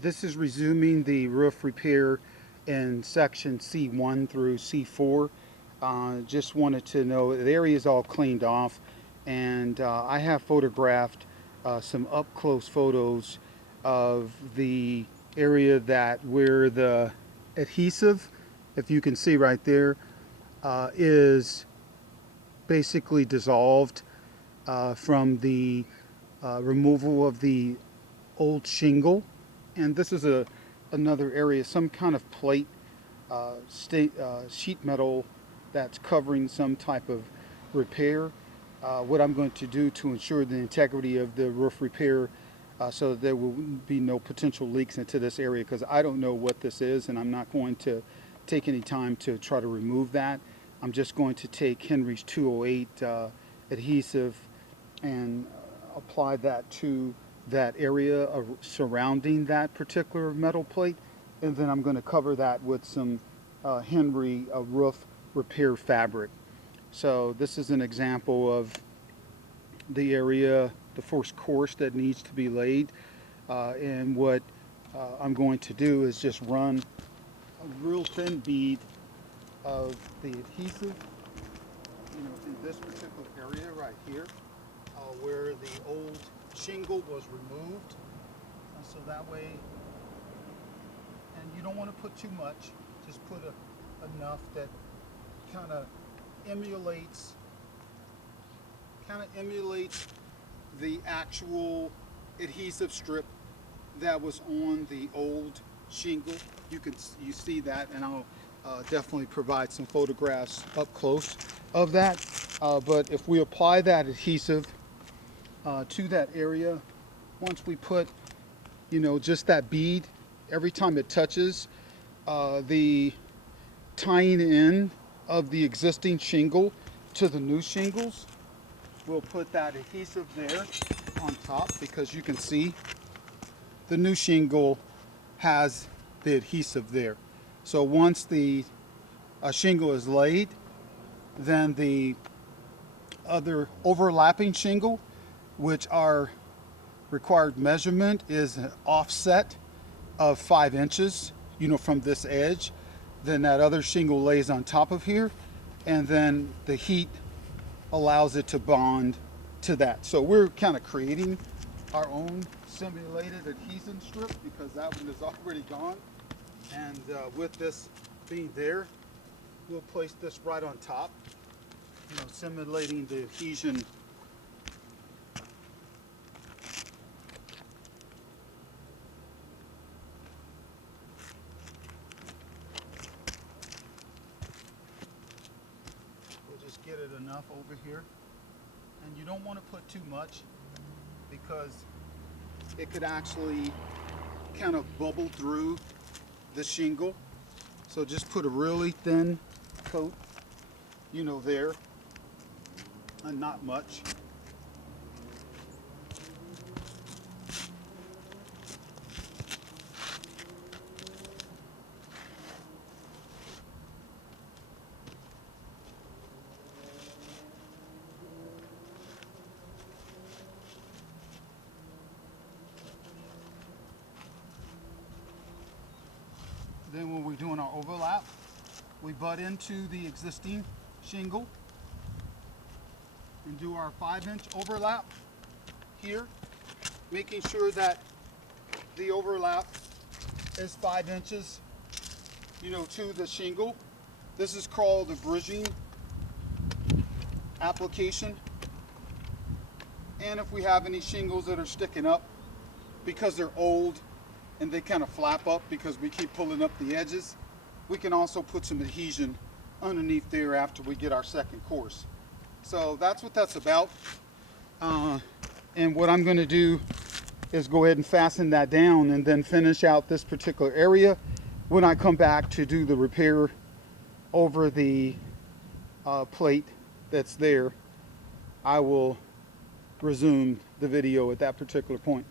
This is resuming the roof repair in section C1 through C4. Just wanted to know the area is all cleaned off, and I have photographed some up close photos of the area that where the adhesive, if you can see right there, is basically dissolved from the removal of the old shingle. And this is another area, some kind of plate, sheet metal that's covering some type of repair. What I'm going to do to ensure the integrity of the roof repair, so that there will be no potential leaks into this area, because I don't know what this is, and I'm not going to take any time to try to remove that. I'm just going to take Henry's 208 adhesive and apply that to that area surrounding that particular metal plate, and then I'm going to cover that with some Henry roof repair fabric. So this is an example of the area, the first course that needs to be laid, and what I'm going to do is just run a real thin bead of the adhesive, in this particular area right here, where the old shingle was removed. So that way, and you don't want to put too much, just put enough that kind of emulates the actual adhesive strip that was on the old shingle. You see that, and I'll definitely provide some photographs up close of that. But if we apply that adhesive to that area, once we put, just that bead, every time it touches the tying in of the existing shingle to the new shingles, we'll put that adhesive there on top, because you can see the new shingle has the adhesive there. So once the shingle is laid, then the other overlapping shingle, which our required measurement is an offset of 5 inches, from this edge, then that other shingle lays on top of here, and then the heat allows it to bond to that. So we're kind of creating our own simulated adhesion strip, because that one is already gone. And with this being there, we'll place this right on top, simulating the adhesion. We'll just get it enough over here. And you don't want to put too much, because it could actually kind of bubble through the shingle. So just put a really thin coat, there, and not much. Then when we're doing our overlap, we butt into the existing shingle and do our 5-inch overlap here, making sure that the overlap is 5 inches, to the shingle. This is called a bridging application. And if we have any shingles that are sticking up because they're old and they kind of flap up because we keep pulling up the edges, we can also put some adhesion underneath there after we get our second course. So that's what that's about. And what I'm going to do is go ahead and fasten that down, and then finish out this particular area. When I come back to do the repair over the plate that's there, I will resume the video at that particular point.